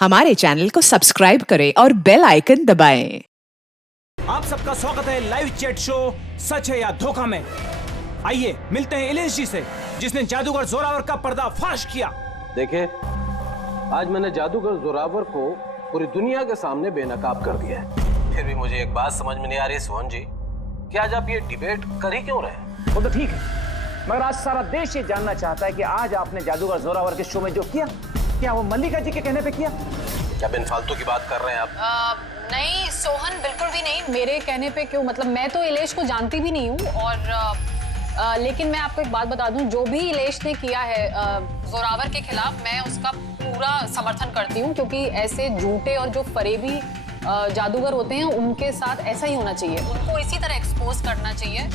हमारे चैनल को सब्सक्राइब करें और बेल आइकन दबाएं। आप सबका स्वागत है लाइव चैट शो सच है या धोखा में। आइए मिलते हैं इलेश जी से, जिसने जादूगर जोरावर का पर्दाफाश किया। देखिए, आज मैंने जादूगर जोरावर को पूरी दुनिया के सामने बेनकाब कर दिया है। फिर भी मुझे एक बात समझ में नहीं आ रही सोहन जी, कि आज आप ये डिबेट कर ही क्यों रहे? वो तो ठीक है, मगर आज सारा देश ये जानना चाहता है कि आज आपने जादूगर जोरावर के शो में जो किया, क्या वो मल्लिका जी के कहने पे किया? क्या बिन फालतू की बात कर रहे हैं आप? नहीं सोहन, बिल्कुल भी नहीं। मेरे कहने पे क्यों? मतलब मैं तो इलेश को जानती भी नहीं हूँ और लेकिन मैं आपको एक बात बता दूं, जो भी इलेश ने किया है जोरावर के खिलाफ, मैं उसका पूरा समर्थन करती हूँ, क्योंकि ऐसे झूठे और जो फरेबी जादूगर होते हैं उनके साथ ऐसा ही होना चाहिए, उनको इसी तरह एक्सपोज करना चाहिए।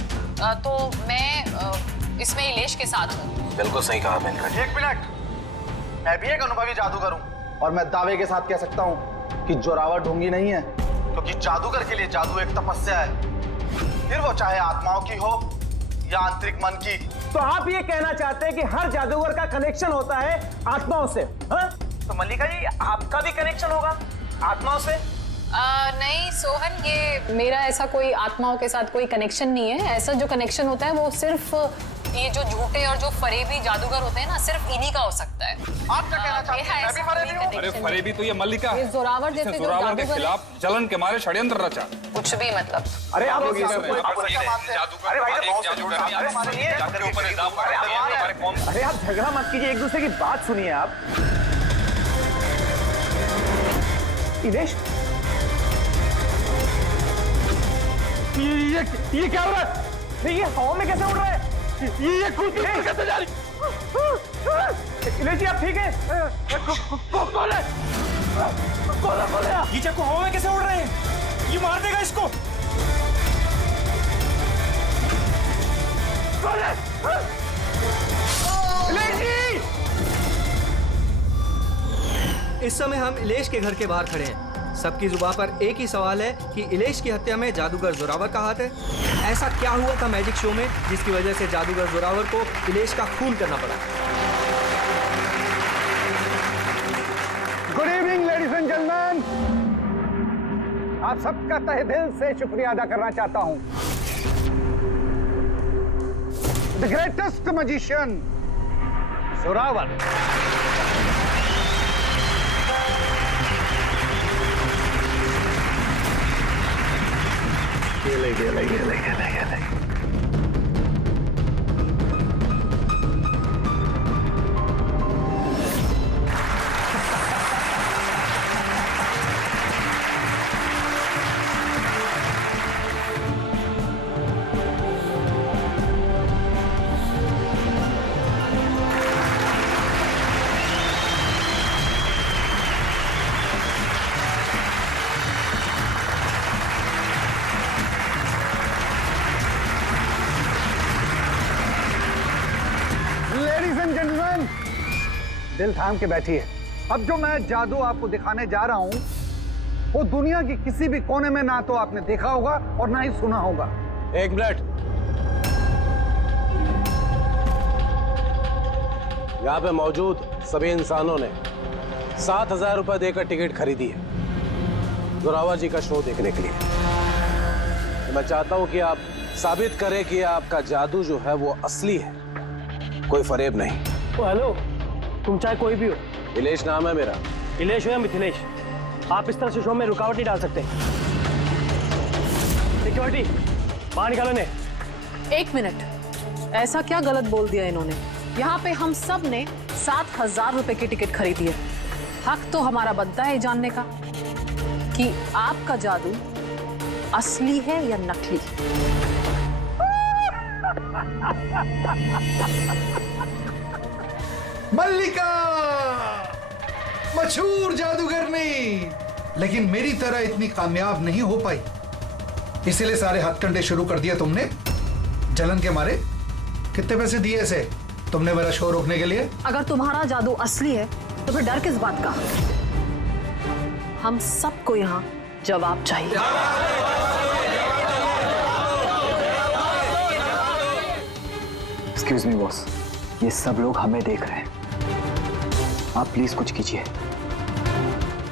तो मैं इसमें इलेश के साथ हूँ। बिल्कुल सही कहा मैंने। एक मिनट, मैं भी एक अनुभवी जादूगर हूँ और मैं दावे के साथ कह सकता हूँ कि जोरावर ढोंगी नहीं है, क्योंकि जादूगर के लिए जादू एक तपस्या है, फिर वो चाहे आत्माओं की हो या आंतरिक मन की। तो आप ये कहना चाहते हैं कि हर जादूगर का कनेक्शन होता है आत्माओं से? हाँ? तो मल्लिका जी, आपका भी कनेक्शन होगा आत्माओं से? नहीं सोहन, ये मेरा ऐसा कोई आत्माओं के साथ कोई कनेक्शन नहीं है। ऐसा जो कनेक्शन होता है वो सिर्फ ये जो झूठे और जो फरेबी जादूगर होते हैं ना, सिर्फ इन्हीं का हो सकता है। आप क्या कहना चाहते हैं? मैं भी फरेबी हूँ? अरे फरेबी तो ये मल्लिका है, जोरावर जैसे जो जोरावर के जादूगर खिलाफ जलन के मारे षड्यंत्र रचा। कुछ भी मतलब। अरे आप लोग अरे आप झगड़ा मत कीजिए, एक दूसरे की बात सुनिए। आप इलेश, ये क्या हो रहा है? ये हवा में कैसे उड़ रहा है? ये कुर्सी कैसे जा रही? इलेश जी, आप ठीक है? कौन है? कौन है? ये चक्कू हवा में कैसे उड़ रहे हैं? ये मार देगा इसको। कौन है? इलेश जी! इस समय हम इलेश के घर के बाहर खड़े हैं। सबकी जुबान पर एक ही सवाल है कि इलेश की हत्या में जादूगर जोरावर का हाथ है। ऐसा क्या हुआ था मैजिक शो में जिसकी वजह से जादूगर जोरावर को इलेश का खून करना पड़ा? Good evening ladies and gentleman, आप सबका तहे दिल से शुक्रिया अदा करना चाहता हूं। द ग्रेटेस्ट मैजिशियन जोरावर गेले। दिल थाम के बैठिए। अब जो मैं जादू आपको दिखाने जा रहा हूं, वो दुनिया की किसी भी कोने में ना तो आपने देखा होगा और ना ही सुना होगा। एक मिनट, यहाँ पे मौजूद सभी इंसानों ने 7,000 रुपए देकर टिकट खरीदी है जोरावर जी का शो देखने के लिए। तो मैं चाहता हूं कि आप साबित करें कि आपका जादू जो है वो असली है, कोई फरेब नहीं। हेलो, तुम चाहे कोई भी हो, इलेश नाम है मेरा। इलेश हो या मिथिलेश, आप इस तरह से शो में रुकावट नहीं डाल सकते। सिक्योरिटी, बाहर निकालो ने। एक मिनट, ऐसा क्या गलत बोल दिया इन्होंने? यहाँ पे हम सब ने 7,000 रुपए की टिकट खरीदी है। हक तो हमारा बनता है जानने का कि आपका जादू असली है या नकली। मल्लिका मशहूर जादूगरनी, लेकिन मेरी तरह इतनी कामयाब नहीं हो पाई, इसीलिए सारे हथकंडे शुरू कर दिया तुमने जलन के मारे। कितने पैसे दिए इसे तुमने मेरा शो रोकने के लिए? अगर तुम्हारा जादू असली है तो फिर डर किस बात का? हम सबको यहाँ जवाब चाहिए। एक्सक्यूज मी बॉस, ये सब लोग हमें देख रहे हैं, आप प्लीज कुछ कीजिए।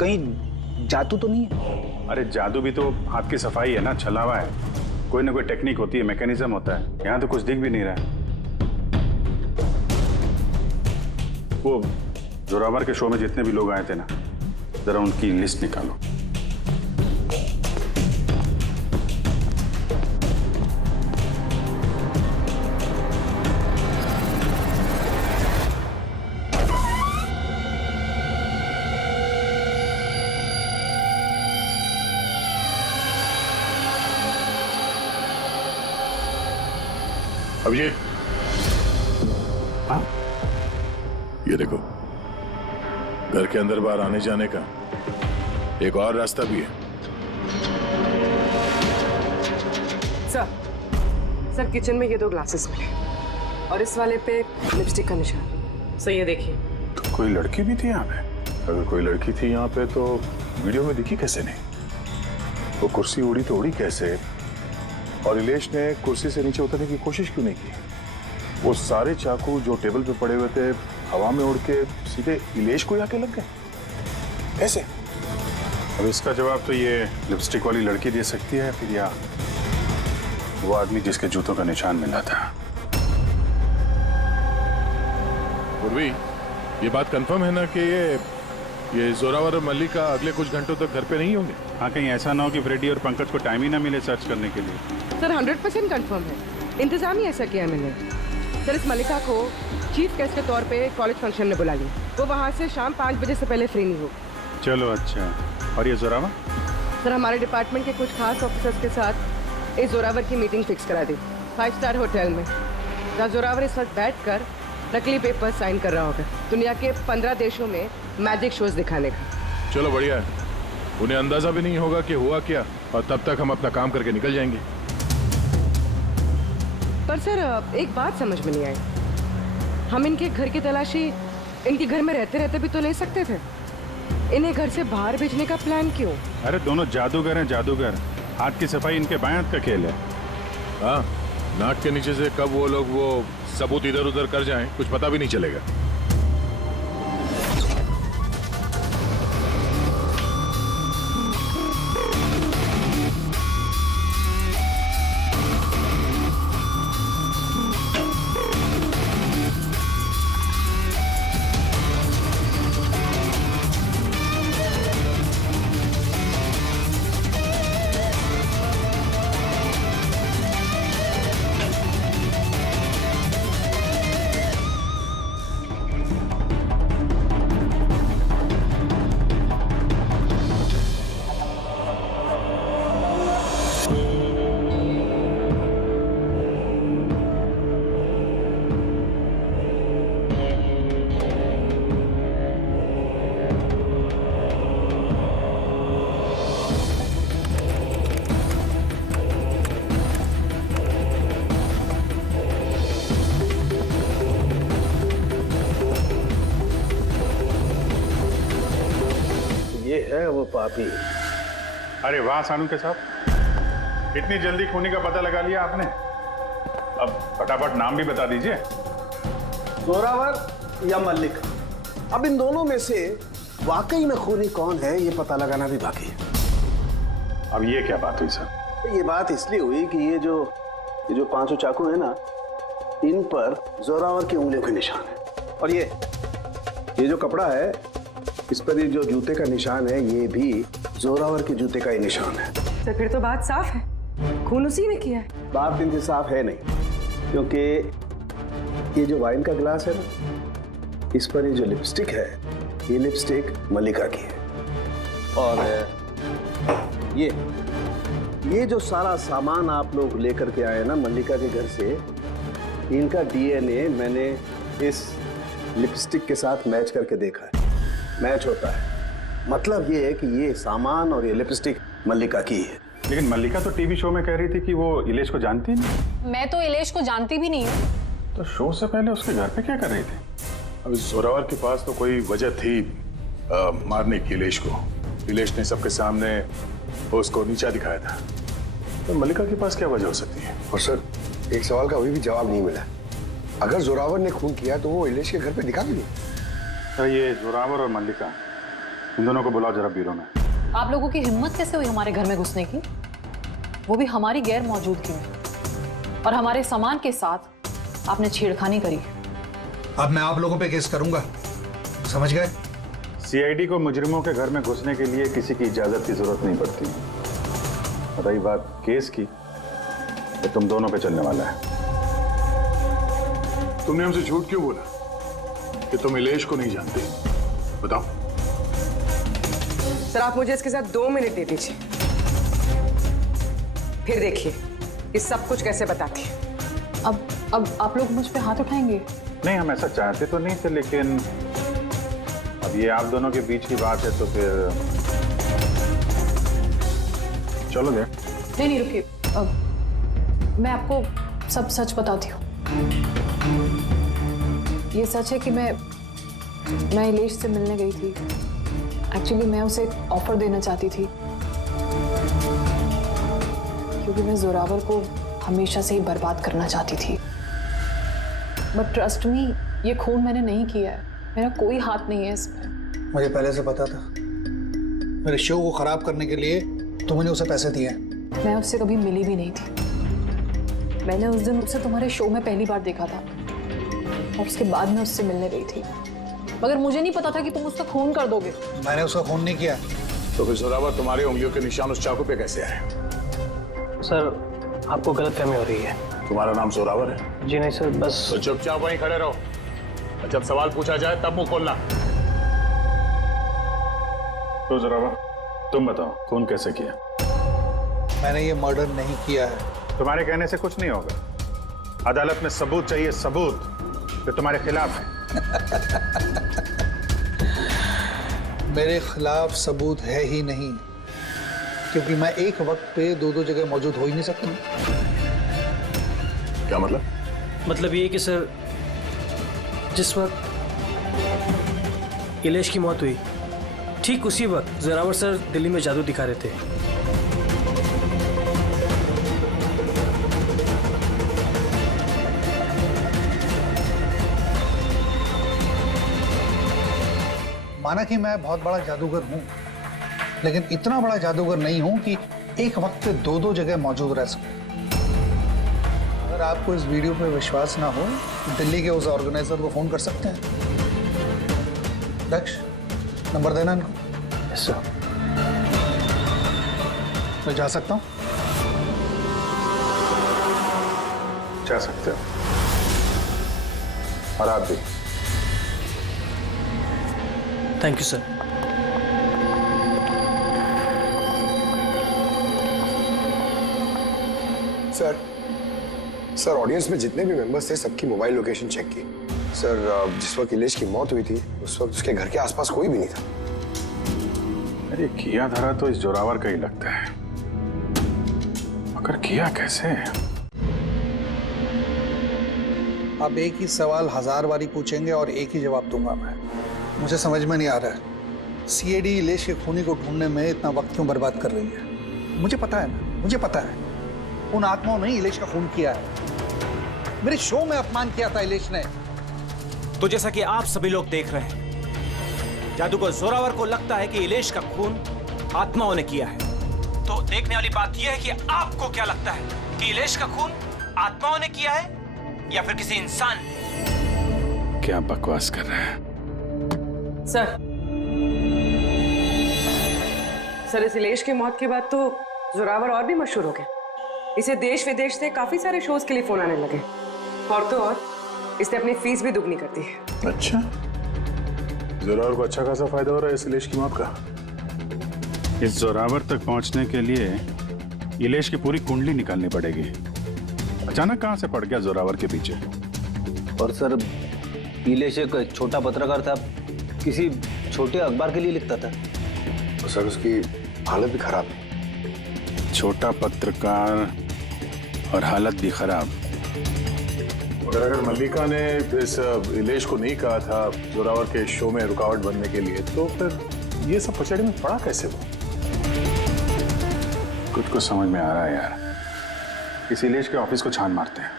कहीं जादू तो नहीं है? अरे जादू भी तो हाथ की सफाई है ना, छलावा है। कोई ना कोई टेक्निक होती है, मैकेनिज्म होता है। यहाँ तो कुछ दिख भी नहीं रहा है। वो जोरावर के शो में जितने भी लोग आए थे ना, जरा उनकी लिस्ट निकालो। अभिजीत, हाँ, ये देखो, घर के अंदर बाहर आने जाने का एक और रास्ता भी है। सर किचन में ये 2 ग्लासेस मिले और इस वाले पे लिपस्टिक का निशान। सर ये देखिए। तो कोई लड़की भी थी यहाँ पे? अगर कोई लड़की थी यहाँ पे तो वीडियो में दिखी कैसे नहीं? वो कुर्सी उड़ी तो उड़ी कैसे? और इलेश ने कुर्सी से नीचे उतरने की कोशिश क्यों नहीं की? वो सारे चाकू जो टेबल पे पड़े हुए थे हवा में उड़ के सीधे इलेश को आके लग गए कैसे? अब इसका जवाब तो ये लिपस्टिक वाली लड़की दे सकती है, फिर या वो आदमी जिसके जूतों का निशान मिला था। पूर्वी, ये बात कंफर्म है ना कि ये जोरावर और मल्लिका अगले कुछ घंटों तक घर पे नहीं होंगे? हाँ, कहीं ऐसा ना हो कि फ्रेडी और पंकज को टाइम ही ना मिले सर्च करने के लिए। सर 100% कंफर्म है, इंतजाम ही ऐसा किया मैंने। सर इस मल्लिका को चीफ गेस्ट के तौर पे कॉलेज फंक्शन में बुला लिया। वो वहाँ से शाम 5 बजे से पहले फ्री नहीं हो। चलो अच्छा। और ये जोरावर? सर हमारे डिपार्टमेंट के कुछ खास ऑफिसर्स के साथ इस जोरावर की मीटिंग फिक्स करा दी 5 स्टार होटल में, जहाँ जोरावर इस वक्त बैठ कर नकली पेपर साइन कर रहा होगा दुनिया के 15 देशों में मैजिक शोज दिखाने का। चलो बढ़िया है, उन्हें अंदाजा भी नहीं होगा कि हुआ क्या, और तब तक हम अपना काम करके निकल जाएंगे। पर सर एक बात समझ में नहीं आई, हम इनके घर की तलाशी इनके घर में रहते रहते भी तो ले सकते थे। इन्हें घर से बाहर भेजने का प्लान क्यों? अरे दोनों जादूगर हैं, जादूगर। हाथ की सफाई इनके बाएं हाथ का खेल है। हाँ, नाक के नीचे से कब वो लोग वो सबूत इधर उधर कर जाएं, कुछ पता भी नहीं चलेगा। है वो पापी। अरे वाह सानू के साहब, इतनी जल्दी खूनी का पता लगा लिया आपने। अब फटाफट नाम भी बता दीजिए। जोरावर या मल्लिक, अब इन दोनों में से वाकई में खूनी कौन है ये पता लगाना भी बाकी है। अब ये क्या बात हुई सर? ये बात इसलिए हुई कि ये जो 5 चाकू है ना, इन पर जोरावर की उंगलियों के निशान है, और ये जो कपड़ा है इस पर ये जो जूते का निशान है, ये भी जोरावर के जूते का ही निशान है। तो फिर तो बात साफ है, खून उसी ने किया है। बात इनसे साफ है नहीं, क्योंकि ये जो वाइन का गिलास है ना, इस पर ये जो लिपस्टिक है, ये लिपस्टिक मल्लिका की है। और ये जो सारा सामान आप लोग लेकर के आए ना मल्लिका के घर से, इनका डीएनए मैंने इस लिपस्टिक के साथ मैच करके देखा है। मैच होता है, मतलब ये है कि ये सामान और ये लिपस्टिक मल्लिका की है। लेकिन मल्लिका तो टीवी शो में कह रही थी कि वो इलेश को जानती नहीं। मैं तो इलेश को जानती भी नहीं हूँ। तो शो से पहले उसके घर पे क्या कर रही थी? अब जोरावर के पास तो कोई वजह थी मारने की इलेश को। इलेश ने सबके सामने उसको नीचा दिखाया था, तो मल्लिका के पास क्या वजह हो सकती है? और सर, एक सवाल का अभी भी जवाब नहीं मिला। अगर जोरावर ने खून किया तो वो इलेश के घर पे दिखा भी नहीं। तो ये जोरावर और मल्लिका इन दोनों को बुलाओ जरा ब्यूरो में। आप लोगों की हिम्मत कैसे हुई हमारे घर में घुसने की, वो भी हमारी गैर मौजूदगी में, और हमारे सामान के साथ आपने छेड़खानी करी। अब मैं आप लोगों पे केस करूंगा, समझ गए? सीआईडी को मुजरिमों के घर में घुसने के लिए किसी की इजाजत की जरूरत नहीं पड़ती। रही बात केस की, तो तुम दोनों पे चलने वाला है। तुमने हमसे झूठ क्यों बोला कि तुम इलेश को नहीं जानते? बताओ। सर आप मुझे इसके साथ 2 मिनट दे दीजिए, फिर देखिए ये सब कुछ कैसे बताती है। अब आप लोग मुझ पे हाथ उठाएंगे? नहीं, हम ऐसा चाहते तो नहीं थे, लेकिन अब ये आप दोनों के बीच की बात है तो फिर चलो गए। नहीं रुकिए, अब मैं आपको सब सच बताती हूँ। ये सच है कि मैं इलेश से मिलने गई थी। एक्चुअली मैं उसे एक ऑफर देना चाहती थी, क्योंकि मैं जोरावर को हमेशा से ही बर्बाद करना चाहती थी। बट ट्रस्ट मी, ये खून मैंने नहीं किया है, मेरा कोई हाथ नहीं है इसमें। मुझे पहले से पता था। मेरे शो को खराब करने के लिए तुमने उसे पैसे दिए। मैं उससे कभी मिली भी नहीं थी। मैंने उस दिन उसे तुम्हारे शो में पहली बार देखा था, और उसके बाद मैं उससे मिलने गई थी, मगर मुझे नहीं पता था कि तुम उसका खून कर दोगे। मैंने उसका खून नहीं किया। तो फिर जोरावर तुम्हारी उंगलियों के निशान उस चाकू पे कैसे आए? सर आपको गलतफहमी हो रही है। तुम्हारा नाम जोरावर है? जी नहीं सर, बस। तो चुपचाप वहीं खड़े रहो, और जब सवाल पूछा जाए तब मुंह खोलना। तो जोरावर तुम बताओ, खून कैसे किया? मैंने ये मर्डर नहीं किया है। तुम्हारे कहने से कुछ नहीं होगा। अदालत में सबूत चाहिए, सबूत जो तुम्हारे खिलाफ है। मेरे खिलाफ सबूत है ही नहीं, क्योंकि मैं एक वक्त पे 2 जगह मौजूद हो ही नहीं सकता। क्या मतलब? मतलब ये कि सर जिस वक्त इलेश की मौत हुई, ठीक उसी वक्त जोरावर सर दिल्ली में जादू दिखा रहे थे। माना कि मैं बहुत बड़ा जादूगर हूं, लेकिन इतना बड़ा जादूगर नहीं हूं कि एक वक्त पे 2 जगह मौजूद रह सकूं। अगर आपको इस वीडियो पे विश्वास ना हो, दिल्ली के उस ऑर्गेनाइजर को फोन कर सकते हैं। दक्ष, नंबर देना इनको। Yes sir. मैं जा सकता हूं? जा सकते हो, और आप भी। Thank you sir. Sir audience में जितने भी मेंबर्स थे सबकी मोबाइल लोकेशन चेक की। सर जिस वक्त इलेश की मौत हुई थी उस वक्त उसके घर के आसपास कोई भी नहीं था। अरे किया धरा तो इस जोरावर का ही लगता है, मगर किया कैसे? अब एक ही सवाल 1000 बारी पूछेंगे और एक ही जवाब दूंगा मैं। मुझे समझ में नहीं आ रहा है सीआईडी इलेश के खूनी को ढूंढने में इतना वक्त क्यों बर्बाद कर रही है। मुझे पता है ना, मुझे पता है उन आत्माओं ने इलेश का खून किया है। मेरे शो में अपमान किया था इलेश ने। तो जैसा कि आप सभी लोग देख रहे हैं, जादूगर जोरावर को लगता है कि इलेश का खून आत्माओं ने किया है। तो देखने वाली बात यह है कि आपको क्या लगता है कि इलेश का खून आत्माओं ने किया है या फिर किसी इंसान ने? क्या बकवास कर रहे हैं सर इस इलेश की मौत के बाद तो जोरावर और भी मशहूर हो गया। इसे देश विदेश से काफी सारे शोज के लिए फोन आने लगे, और तो और इसने अपनी फीस भी दुगनी कर दी है। अच्छा, जोरावर को अच्छा खासा फायदा हो रहा है इस इलेश की मौत का। इस जोरावर तक पहुंचने के लिए इलेश की पूरी कुंडली निकालनी पड़ेगी। अचानक कहां से पड़ गया जोरावर के पीछे? और सर इलेश एक छोटा पत्रकार था, किसी छोटे अखबार के लिए लिखता था। तो सर उसकी हालत भी खराब है। छोटा पत्रकार और हालत भी खराब। और अगर मल्लिका ने इस इलेश को नहीं कहा था जोरावर के शो में रुकावट बनने के लिए, तो फिर ये सब पचड़ी में पड़ा कैसे वो? कुछ समझ में आ रहा है यार। इस इलेश के ऑफिस को छान मारते हैं।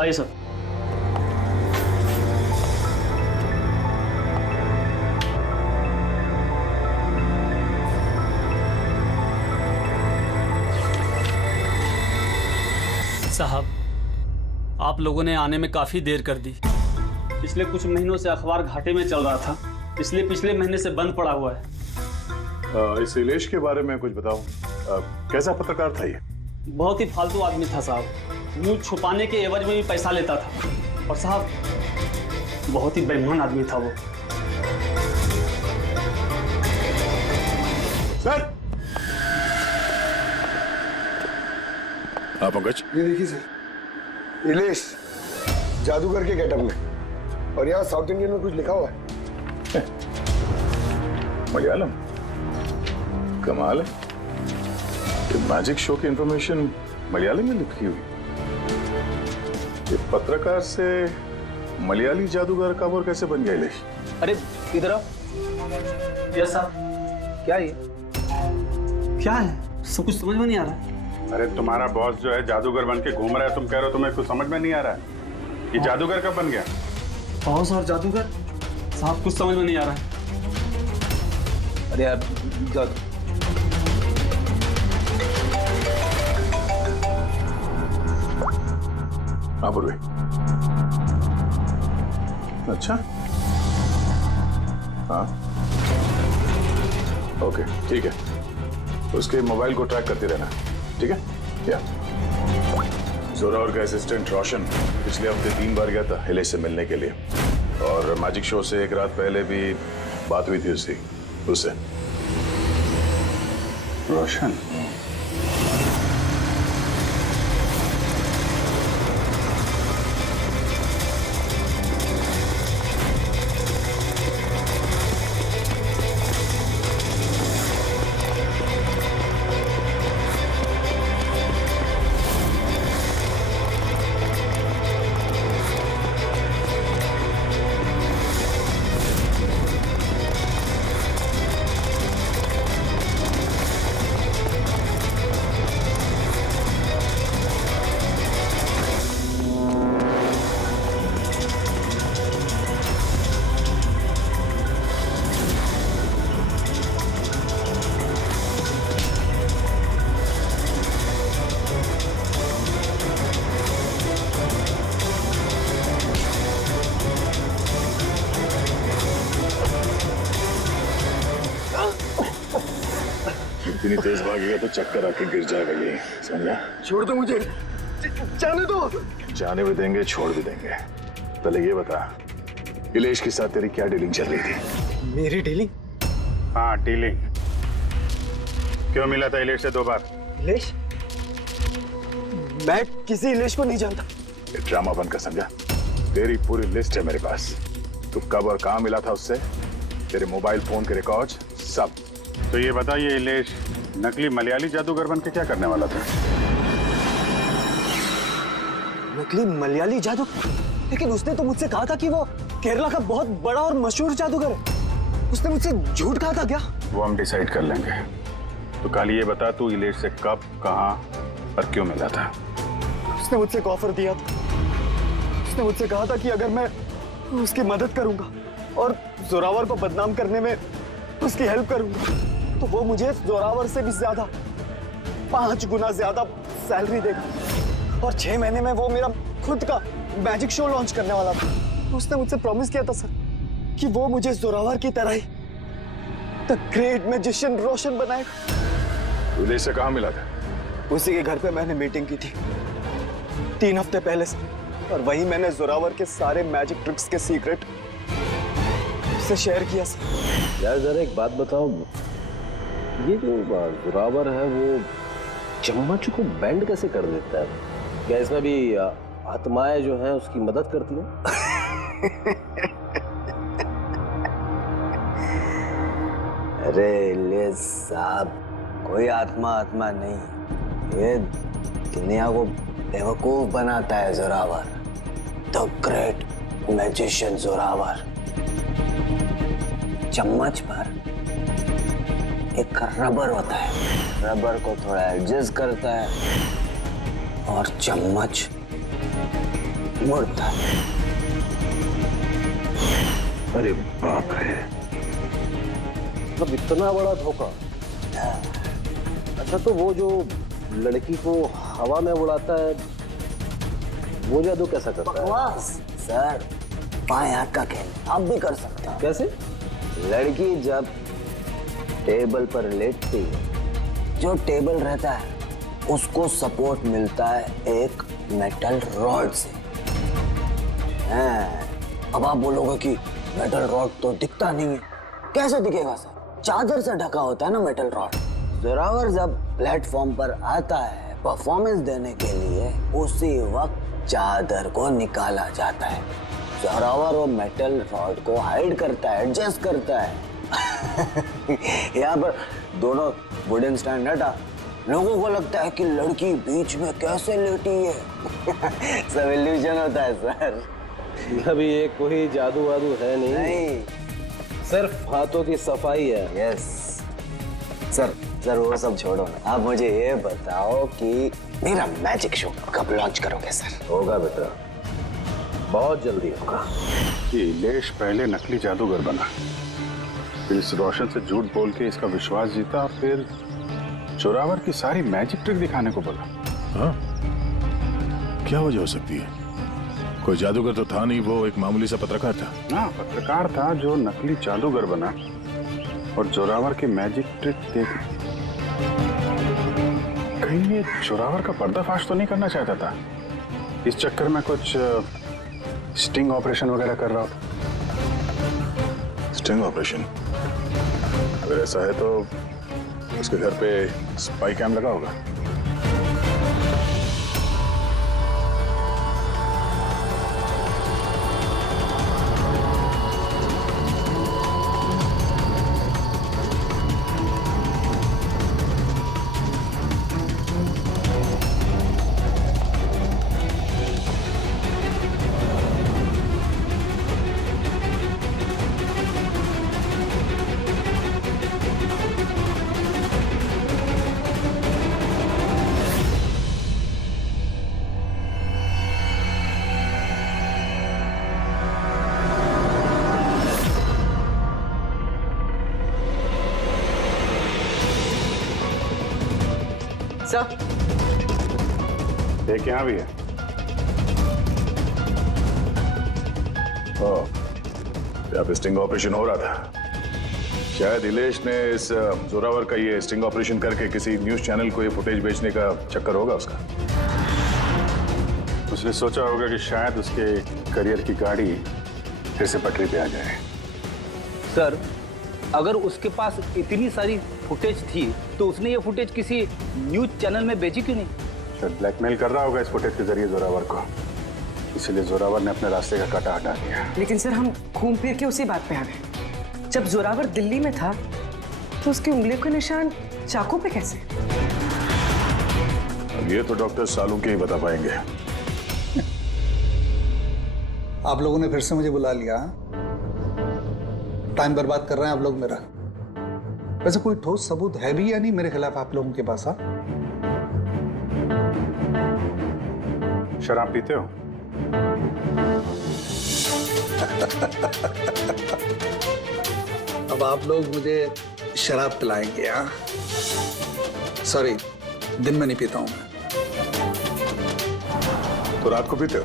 आइए सर। साहब, आप लोगों ने आने में काफी देर कर दी। पिछले कुछ महीनों से अखबार घाटे में चल रहा था, इसलिए पिछले महीने से बंद पड़ा हुआ है। इस इलेश के बारे में कुछ बताओ। कैसा पत्रकार था ये? बहुत ही फालतू आदमी था साहब, न्यूज छुपाने के एवज में भी पैसा लेता था। और साहब, बहुत ही बेईमान आदमी था वो। सर! हाँ पंकज। ये देखिए सर, इलेश जादूगर के गेटअप में, और यहाँ साउथ इंडियन में कुछ लिखा हुआ है। मलयालम? कमाल है कि मैजिक शो की इंफॉर्मेशन मलयालम में लिखी हुई। ये पत्रकार से मलयाली जादूगर का और कैसे बन गया इलेश? अरे इधर आओ। यस साहब। क्या ये? क्या है? सब कुछ समझ में नहीं आ रहा। अरे तुम्हारा बॉस जो है जादूगर बन के घूम रहा है, तुम कह रहे हो तुम्हें कुछ समझ में नहीं आ रहा है। ये जादूगर कब बन गया? बॉस और जादूगर? साहब कुछ समझ में नहीं आ रहा है। अरे यार जादू। हाँ पूर्वी। अच्छा हाँ ओके ठीक है, उसके मोबाइल को ट्रैक करते रहना, ठीक है? या जोरावर का असिस्टेंट रोशन पिछले हफ्ते 3 बार गया था इलेश से मिलने के लिए, और मैजिक शो से एक रात पहले भी बात हुई थी उससे। रोशन? इतनी तेज भागेगा तो चक्कर आके गिर जाएगा, ये समझा? छोड़ दो मुझे, जाने दो। जाने भी देंगे, छोड़ भी देंगे। पहले ये बता, इलेश के साथ तेरी क्या डीलिंग चल रही थी? मेरी डीलिंग? हाँ डीलिंग। क्यों मिला था इलेश से 2 बार? इलेश? मैं किसी इलेश को नहीं जानता। ये ड्रामा बंद कर, समझा? तेरी पूरी लिस्ट है मेरे पास। तू कब और कहाँ मिला था उससे, तेरे मोबाइल फोन के रिकॉर्ड्स सब। तो ये बता, ये इलेश नकली मलयाली जादूगर बन के क्या करने वाला था? नकली मलयाली जादू? लेकिन उसने तो मुझसे कहा था कि वो केरला का बहुत बड़ा और मशहूर जादूगर है। उसने मुझसे झूठ कहा था क्या? वो हम डिसाइड कर लेंगे। तो कल ये बता, तू इलेश से कब, कहाँ और क्यों मिला था? उसने मुझसे एक ऑफर दिया था। उसने मुझसे कहा था कि अगर मैं उसकी मदद करूंगा और जोरावर को बदनाम करने में उसकी हेल्प करूंगा, तो वो मुझे जोरावर से भी ज्यादा 5 गुना ज्यादा सैलरी देगा, और 6 महीने में वो मेरा खुद का मैजिक शो लॉन्च करने वाला था। उसने मुझसे प्रॉमिस किया था सर कि वो मुझे जोरावर की तरह ही द ग्रेट मैजिशियन रोशन बनाएगा। इलेश से कहाँ मिला था? उसी के घर पे मैंने मीटिंग की थी 3 हफ्ते पहले से, और वहीं मैंने जोरावर के सारे मैजिक ट्रिक्स के सीक्रेट उससे शेयर किया सर। यार जरा एक बात बताओ, ये जो जोरावर है वो चम्मच को बैंड कैसे कर देता है? क्या इसमें भी आत्माएं जो हैं उसकी मदद करती हैं? अरे इलियास साहब, कोई आत्मा नहीं, ये दुनिया को बेवकूफ बनाता है Zorawar, the great magician Zorawar. चम्मच पर एक रबर होता है, रबर को थोड़ा एडजस्ट करता है और चम्मच मुड़ता है। अरे बाप रे, मतलब इतना बड़ा धोखा। अच्छा, तो वो जो लड़की को हवा में उड़ाता है वो जादू कैसा करता है? बकवास सर, बाएं हाथ का खेल आप भी कर सकते हो। कैसे? लड़की जब टेबल पर लेटती है, जो टेबल रहता है उसको सपोर्ट मिलता है एक मेटल रॉड से। अब आप बोलोगे कि मेटल रॉड तो दिखता नहीं है। कैसे दिखेगा सर? चादर से ढका होता है ना मेटल रॉड। जोरावर जब प्लेटफॉर्म पर आता है परफॉर्मेंस देने के लिए, उसी वक्त चादर को निकाला जाता है। जोरावर वो मेटल रॉड को हाइड करता है, एडजस्ट करता है। यहाँ पर दोनों वुडन स्टैंड हटा, लोगों को लगता है कि लड़की बीच में कैसे लेटी है। सब इल्यूजन होता है सर। अभी ये कोई जादू वादू है नहीं, सिर्फ हाथों की सफाई है। यस सर, सर वो सब छोड़ो ना, आप मुझे ये बताओ कि मेरा मैजिक शो कब लॉन्च करोगे सर? होगा बेटा, बहुत जल्दी होगा। ये इलेश पहले नकली जादूगर बना, फिर इस रोशन से झूठ बोल के इसका विश्वास जीता, फिर जोरावर की सारी मैजिक ट्रिक दिखाने को बोला। हाँ? क्या वजह हो सकती है? कोई जादूगर तो था नहीं, वो एक मामूली सा पत्रकार था। हाँ, पत्रकार था जो नकली जादूगर बना और जोरावर की मैजिक ट्रिक देख। कहीं ये जोरावर का पर्दाफाश तो नहीं करना चाहता था? इस चक्कर में कुछ स्टिंग ऑपरेशन वगैरह कर रहा था। Sting operation? अगर ऐसा है तो उसके घर पे स्पाई कैम लगा होगा। सर, एक यहाँ भी है। यहाँ पे स्टिंग ऑपरेशन हो रहा था। शायद इलेश ने इस जोरावर का ये स्टिंग ऑपरेशन करके किसी न्यूज चैनल को ये फुटेज बेचने का चक्कर होगा उसका। उसने सोचा होगा कि शायद उसके करियर की गाड़ी फिर से पटरी पे आ जाए। सर, अगर उसके पास इतनी सारी फुटेज थी तो उसने ये फुटेज किसी न्यूज चैनल में बेची क्यों नहीं? शायद ब्लैकमेल कर रहा होगा इस फुटेज के जरिए जोरावर को, इसीलिए जोरावर ने अपने रास्ते का कांटा हटा दिया। लेकिन सर, हम घूम फिर के उसी बात पे आ गए। जब जोरावर दिल्ली में था तो उसकी उंगलियों के निशान चाकू पे कैसे? अब ये तो डॉक्टर सालू के ही बता पाएंगे। आप लोगों ने फिर से मुझे बुला लिया। टाइम बर्बाद कर रहे हैं आप लोग मेरा। वैसे कोई ठोस सबूत है भी या नहीं मेरे खिलाफ आप लोगों के पास? शराब पीते हो? अब आप लोग मुझे शराब पिलाएंगे? हाँ, सॉरी, दिन में नहीं पीता हूं मैं। तो रात को पीते हो?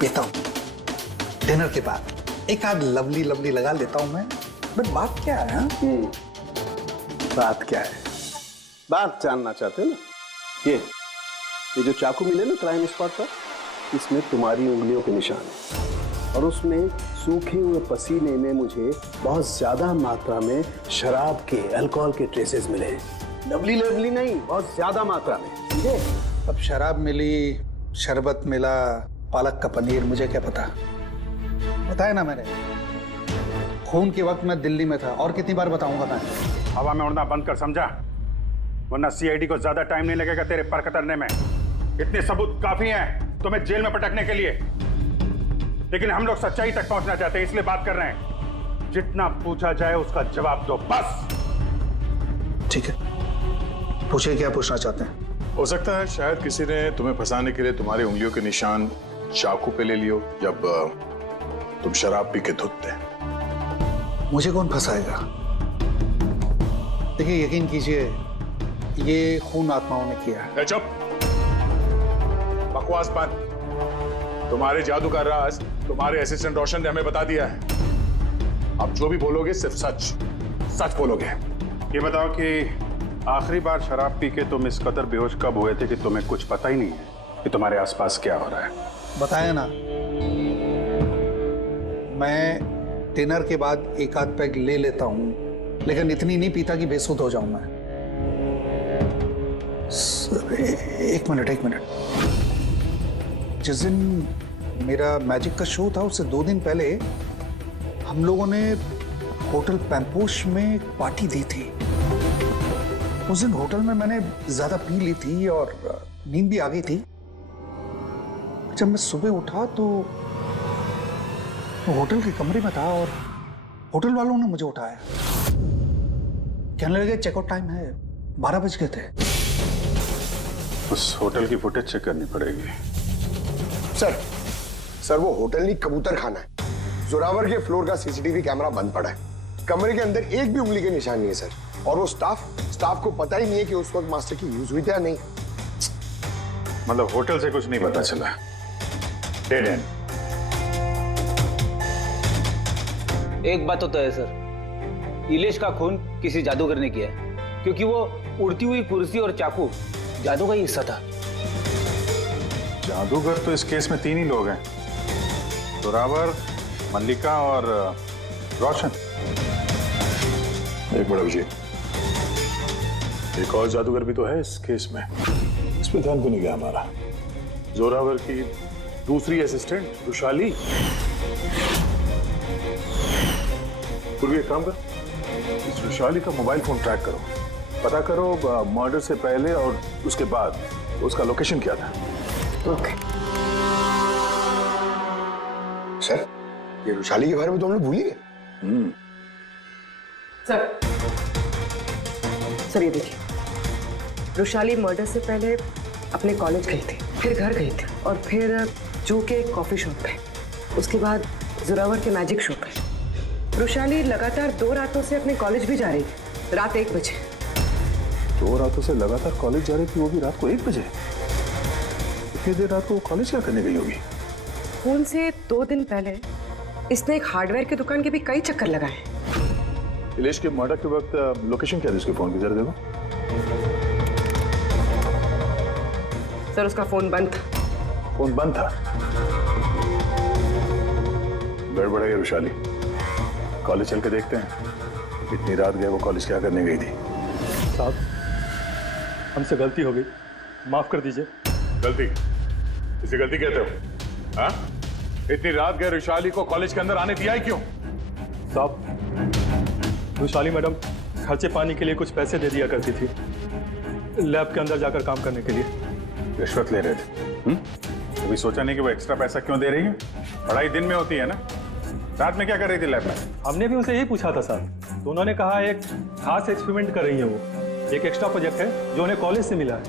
पीता हूं डिनर के बाद। एक आध लवली लवली लगा लेता हूं मैं। बट बात क्या है? बात क्या है? बात जानना चाहते हैं ना? ये जो चाकू मिले ना क्राइम स्पॉट पर, इसमें तुम्हारी उंगलियों के निशान है और उसमें सूखे हुए पसीने में मुझे बहुत ज्यादा मात्रा में शराब के, अल्कोहल के ट्रेसेस मिले हैं। लवली लवली नहीं, बहुत ज्यादा मात्रा में, समझे? अब शराब मिली, शरबत मिला, पालक का पनीर, मुझे क्या पता? बताया ना मैंने, खून के वक्त मैं दिल्ली में था। और कितनी बार बताऊंगा मैं? हवा में उड़ना बंद कर, समझा? वरना सीआईडी को ज्यादा टाइम नहीं लगेगा तेरे पर कतरने में। इतने सबूत काफी हैं तुम्हें जेल में पटकने के लिए। लेकिन हम लोग सच्चाई तक पहुंचना चाहते हैं, इसलिए बात कर रहे हैं। जितना पूछा जाए उसका जवाब दो, बस। ठीक है, पूछे क्या पूछना चाहते हैं? हो सकता है शायद किसी ने तुम्हें फंसाने के लिए तुम्हारी उंगलियों के निशान चाकू पे ले लियो जब तुम शराब पी के धुतते। मुझे कौन फंसाएगा? देखिए, यकीन कीजिए, ये खून आत्माओं ने किया है। चुप, बकवास बंद। तुम्हारे जादू का राज तुम्हारे असिस्टेंट रोशन ने हमें बता दिया है। अब जो भी बोलोगे सिर्फ सच सच बोलोगे। ये बताओ कि आखिरी बार शराब पी के तुम इस कदर बेहोश कब हुए थे कि तुम्हें कुछ पता ही नहीं है कि तुम्हारे आसपास क्या हो रहा है? बताया ना, मैं डिनर के बाद एक आध पैग ले लेता हूं, लेकिन इतनी नहीं पीता कि बेसुध हो जाऊं मैं। सर, एक मिनट। जिस दिन मेरा मैजिक का शो था उससे 2 दिन पहले हम लोगों ने होटल पैम्पोश में एक पार्टी दी थी। उस दिन होटल में मैंने ज्यादा पी ली थी और नींद भी आ गई थी। जब मैं सुबह उठा तो होटल के कमरे में था और होटल वालों ने मुझे उठाया। कहने लगे चेकआउट टाइम है, 12 बज गए थे। उस होटल की फुटेज चेक करनी पड़ेगी। सर वो होटल नहीं, कबूतर खाना है। जोरावर के फ्लोर का सीसीटीवी कैमरा बंद पड़ा है। कमरे के अंदर एक भी उंगली के निशान नहीं है सर। और वो स्टाफ को पता ही नहीं है कि उस वक्त मास्टर की यूज हुई थी या नहीं। मतलब होटल से कुछ नहीं पता चला? Dead and. एक बात तो तय है सर, इलेश का खून किसी जादूगर ने किया है, क्योंकि वो उड़ती हुई कुर्सी और चाकू जादू का ही हिस्सा था। जादूगर तो इस केस में 3 ही लोग हैं, जोरावर, मल्लिका और रोशन। एक बड़ा विजय, एक और जादूगर भी तो है इस केस में। इस पे ध्यान क्यों नहीं गया हमारा? जोरावर की दूसरी असिस्टेंट रुशाली। पूर्वी एक काम कर, इस रुशाली का मोबाइल फोन ट्रैक करो, पता करो मर्डर से पहले और उसके बाद उसका लोकेशन क्या था। ओके सर, ये रुशाली के बारे में तो हम लोग भूल ही गए। सर ये देखिए, रुशाली मर्डर से पहले अपने कॉलेज गई थी, फिर घर गई थी और फिर जू के एक कॉफी शॉप पे, उसके बाद जोरावर के मैजिक शो पे। रुशाली लगातार 2 रातों से अपने कॉलेज भी जा रही थी, रात 1 बजे। 2 रातों से लगातार कॉलेज जा रही थी, वो भी रात को 1 बजे? इतनी देर रात को कॉलेज क्या करने गई होगी? खून से 2 दिन पहले इसने एक हार्डवेयर की दुकान के भी कई चक्कर लगाए। इलेश के मर्डर के वक्त लोकेशन क्या थी उसके फोन की, जरा देखो। सर उसका फोन बंद था। फोन बंद था? गड़बड़ है रुशाली, कॉलेज चल के देखते हैं। इतनी रात गए वो कॉलेज क्या करने गई थी? साहब, हमसे गलती हो गई, माफ कर दीजिए। गलती? इसे गलती कहते हो? हाँ? इतनी रात गए रुशाली को कॉलेज के अंदर आने दिया ही क्यों? साहब, रुशाली मैडम खर्चे पानी के लिए कुछ पैसे दे दिया करती थी, लैब के अंदर जाकर काम करने के लिए। रिश्वत ले रहे थे? कभी सोचा नहीं कि वो एक्स्ट्रा पैसा क्यों दे रही है? पढ़ाई दिन में होती है ना, रात में क्या कर रही थी लैब में? हमने भी उनसे यही पूछा था साहब, तो उन्होंने कहा एक खास एक्सपेरिमेंट कर रही है, वो एक एक्स्ट्रा प्रोजेक्ट है जो उन्हें कॉलेज से मिला है।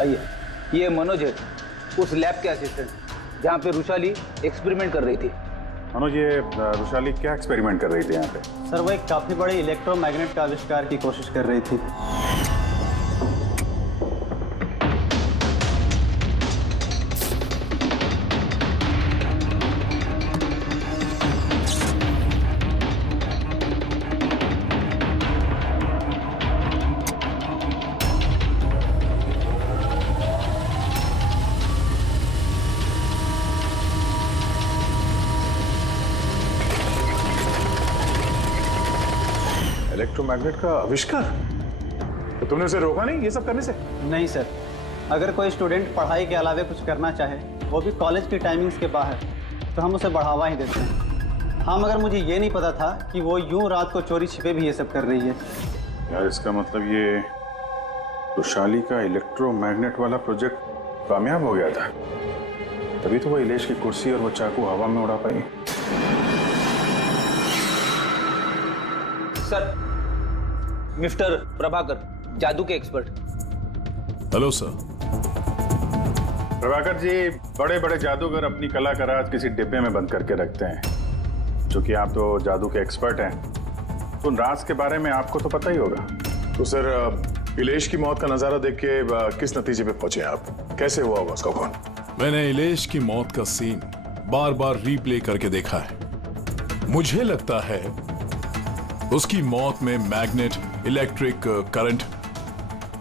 आइए, ये मनोज है, उस लैब के असिस्टेंट जहाँ पे रुशाली एक्सपेरिमेंट कर रही थी। मनोज, ये रुशाली क्या एक्सपेरिमेंट कर रही थी यहाँ पे? सर वो एक काफी बड़ी इलेक्ट्रोमैग्नेट का आविष्कार की कोशिश कर रही थी। इलेक्ट्रोमैग्नेट का आविष्कार? तो तुमने उसे रोका नहीं ये सब करने से? नहीं सर, अगर कोई स्टूडेंट पढ़ाई के अलावा कुछ करना चाहे, वो भी कॉलेज की टाइमिंग्स के बाहर, तो हम उसे बढ़ावा ही देते हैं। हाँ, मगर मुझे ये नहीं पता था कि वो यूं रात को चोरी छिपे भी ये सब कर रही है। यार इसका मतलब ये रुशाली का इलेक्ट्रोमैग्नेट वाला प्रोजेक्ट कामयाब हो गया था, तभी तो वो इलेश की कुर्सी और वो चाकू हवा में उड़ा पाई। सर, मिस्टर प्रभाकर, जादू के expert. Hello sir. Prabhakar ji, बड़े बड़े जादूगर अपनी कला का राज किसी डिब्बे में बंद करके रखते हैं। चूंकि आप तो जादू के एक्सपर्ट हैं, तो उन राज के बारे में आपको तो पता ही होगा। तो सर, इलेश की मौत का नजारा देख के किस नतीजे पे पहुंचे आप? कैसे हुआ होगा उसका खून? मैंने इलेश की मौत का सीन बार बार रीप्ले करके देखा है। मुझे लगता है उसकी मौत में मैग्नेट, इलेक्ट्रिक करंट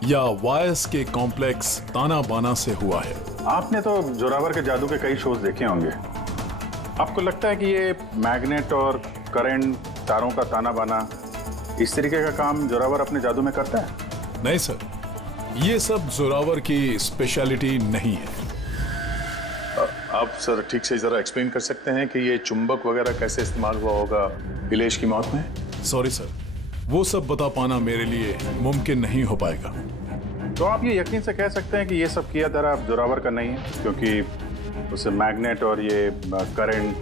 या वायर्स के कॉम्प्लेक्स ताना बाना से हुआ है। आपने तो जोरावर के जादू के कई शोज देखे होंगे। आपको लगता है कि ये मैग्नेट और करंट, तारों का ताना बाना, इस तरीके का काम जोरावर अपने जादू में करता है? नहीं सर, ये सब जोरावर की स्पेशलिटी नहीं है। आप सर ठीक से जरा एक्सप्लेन कर सकते हैं कि ये चुंबक वगैरह कैसे इस्तेमाल हुआ होगा इलेश की मौत में? सॉरी सर, वो सब बता पाना मेरे लिए मुमकिन नहीं हो पाएगा। तो आप ये यकीन से कह सकते हैं कि ये सब किया धरा जोरावर का नहीं है, क्योंकि उसे मैग्नेट और ये करंट,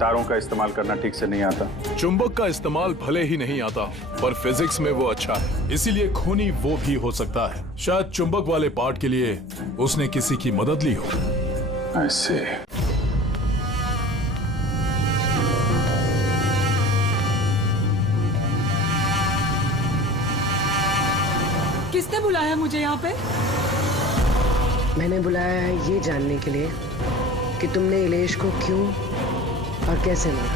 तारों का इस्तेमाल करना ठीक से नहीं आता। चुंबक का इस्तेमाल भले ही नहीं आता, पर फिजिक्स में वो अच्छा है, इसीलिए खूनी वो भी हो सकता है। शायद चुंबक वाले पार्ट के लिए उसने किसी की मदद ली हो। ऐसे किसने बुलाया मुझे यहाँ पे? मैंने बुलाया है ये जानने के लिए कि तुमने इलेश को क्यों और कैसे मारा।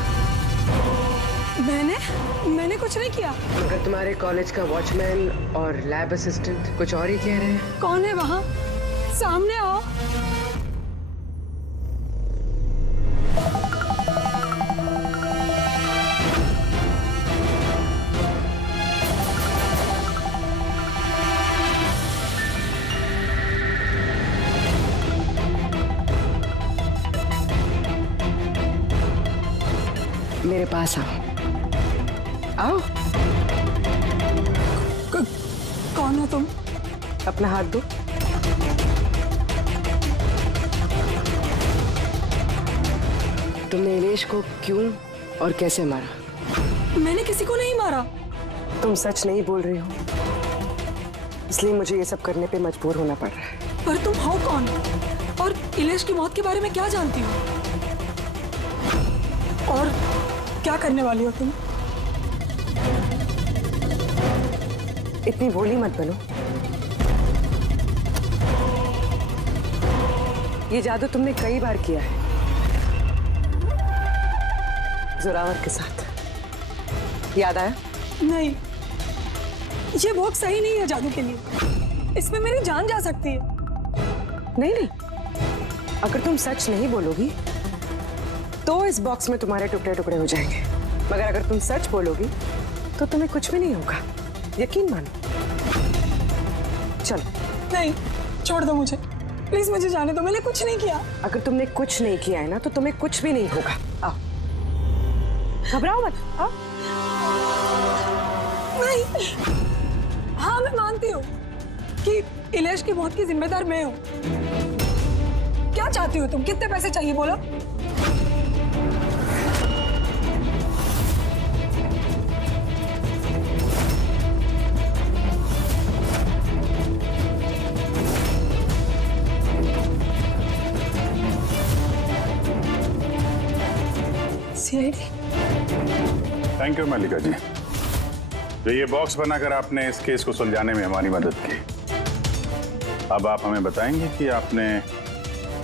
मैंने कुछ नहीं किया। मगर तुम्हारे कॉलेज का वॉचमैन और लैब असिस्टेंट कुछ और ही कह रहे हैं। कौन है वहाँ? सामने आओ। मेरे पास आओ। आओ। कौन हो तुम? अपना हाथ दो। तुमने इलेश को क्यों और कैसे मारा? मैंने किसी को नहीं मारा। तुम सच नहीं बोल रही हो, इसलिए मुझे ये सब करने पे मजबूर होना पड़ रहा है। पर तुम हो कौन और इलेश की मौत के बारे में क्या जानती हो? और क्या करने वाली हो तुम? इतनी भोली मत बनो। ये जादू तुमने कई बार किया है, जोरावर के साथ। याद आया? नहीं, ये बहुत सही नहीं है जादू के लिए। इसमें मेरी जान जा सकती है। नहीं, अगर तुम सच नहीं बोलोगी तो इस बॉक्स में तुम्हारे टुकड़े टुकड़े हो जाएंगे, मगर अगर तुम सच बोलोगी तो तुम्हें कुछ भी नहीं होगा। यकीन मानो। चलो। नहीं, छोड़ दो मुझे, प्लीज मुझे जाने दो। मैंने कुछ नहीं किया। अगर तुमने कुछ नहीं किया है ना तो तुम्हें कुछ भी नहीं होगा। आओ, घबराओ मत। आओ। नहीं। हाँ, मैं मानती हूँ कि इलेश की मौत की जिम्मेदार मैं हूँ। क्या चाहती हो तुम? कितने पैसे चाहिए बोलो? थैंक यू मल्लिका जी, तो ये बॉक्स बनाकर आपने इस केस को सुलझाने में हमारी मदद की। अब आप हमें बताएंगे कि आपने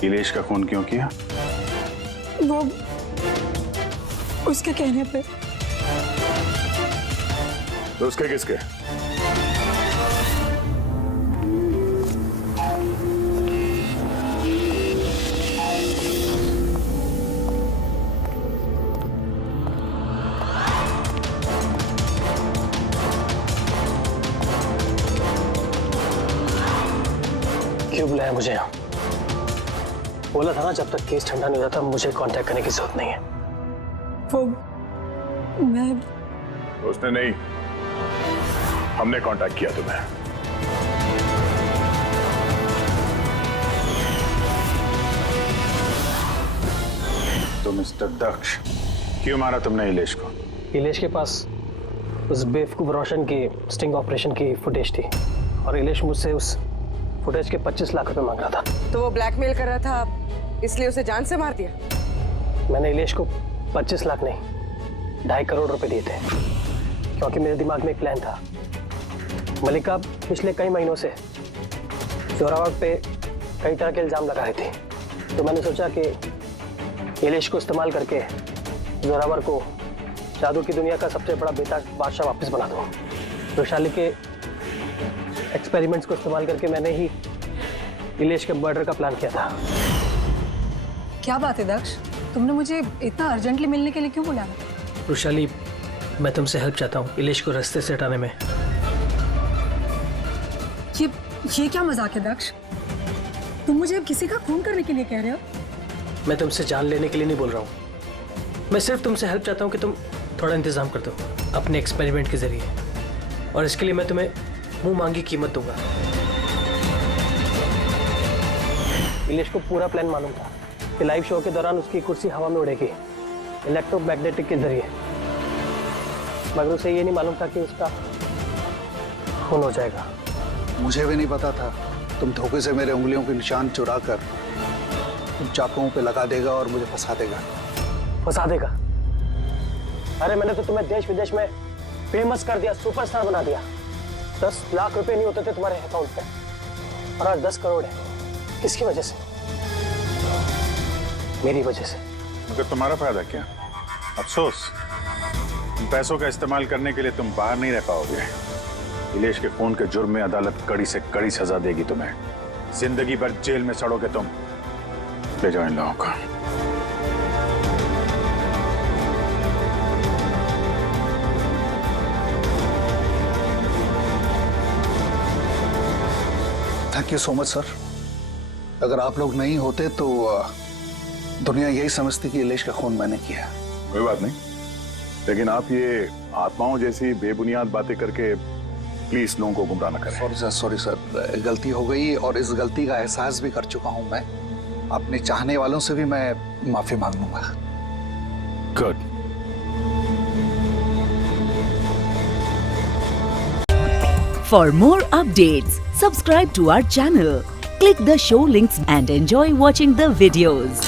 इलेश का खून क्यों किया? वो उसके कहने पे। तो उसके किसके? क्यों बुलाया मुझे यहाँ? बोला था ना जब तक केस ठंडा नहीं हो जाता मुझे कांटेक्ट करने की जरूरत नहीं है। वो मैं उसने नहीं, हमने कांटेक्ट किया तुम्हें। तो मिस्टर दक्ष, क्यों मारा तुमने इलेश को? इलेश के पास उस बेवकूफ रोशन की स्टिंग ऑपरेशन की फुटेज थी। और इलेश मुझसे उस फुटेज के 25 लाख रुपए मांग रहा था। तो वो ब्लैकमेल कर रहा था, इसलिए उसे जान से मार दिया? मैंने इलेश को 25 लाख नहीं 2.5 करोड़ रुपए दिए थे, क्योंकि मेरे दिमाग में एक प्लान था। मलिका पिछले कई महीनों से जोरावर पे कई तरह के इल्जाम लगा रही थी, तो मैंने सोचा कि इलेश को इस्तेमाल करके जोरावर को जादू की दुनिया का सबसे बड़ा बेताज बादशाह वापस बना दूं। वैशाली के एक्सपेरिमेंट्स को इस्तेमाल करके मैंने ही इलेश के मर्डर का प्लान किया था। क्या बात है दक्ष, तुमने मुझे इतना अर्जेंटली मिलने के लिए क्यों बुलाया? वैशाली, मैं तुमसे हेल्प चाहता हूँ इलेश को रास्ते से हटाने में। ये क्या मजाक है दक्ष? तुम मुझे अब किसी का खून करने के लिए कह रहे हो? मैं तुमसे जान लेने के लिए नहीं बोल रहा हूँ, मैं सिर्फ तुमसे हेल्प चाहता हूँ कि तुम थोड़ा इंतजाम कर दो अपने एक्सपेरिमेंट के जरिए, और इसके लिए मैं तुम्हें मुंह मांगी कीमत दूंगा। इलेश को पूरा प्लान मालूम था कि लाइव शो के दौरान उसकी कुर्सी हवा में उड़ेगी इलेक्ट्रोमैग्नेटिक के जरिए, मगर उसे ये नहीं मालूम था कि उसका खून हो जाएगा। मुझे भी नहीं पता था तुम धोखे से मेरे उंगलियों के निशान चुरा कर तुम चाकुओं पे लगा देगा और मुझे फंसा देगा। फंसा देगा? अरे मैंने तो तुम्हें देश विदेश में फेमस कर दिया, सुपरस्टार बना दिया। 10 लाख रुपए नहीं होते थे तुम्हारे अकाउंट पे, और आज 10 करोड़ है। किसकी वजह से? मेरी वजह से। मगर तुम्हारा फायदा क्या? अफसोस, पैसों का इस्तेमाल करने के लिए तुम बाहर नहीं रह पाओगे। इलेश के खून के जुर्म में अदालत कड़ी से कड़ी सजा देगी तुम्हें, जिंदगी भर जेल में सड़ोगे तुम। ले जाओ इन लोगों को। Thank you so much sir. अगर आप लोग नहीं होते तो दुनिया यही समझती कि इलेश का खून मैंने किया। कोई बात नहीं, लेकिन आप ये आत्माओं जैसी बेबुनियाद बातें करके प्लीज लोगों को गुमराह न करें। सॉरी सर, गलती हो गई और इस गलती का एहसास भी कर चुका हूं मैं। अपने चाहने वालों से भी मैं माफी मांग लूंगा। Good. For more updates, subscribe to our channel, click the show links and enjoy watching the videos.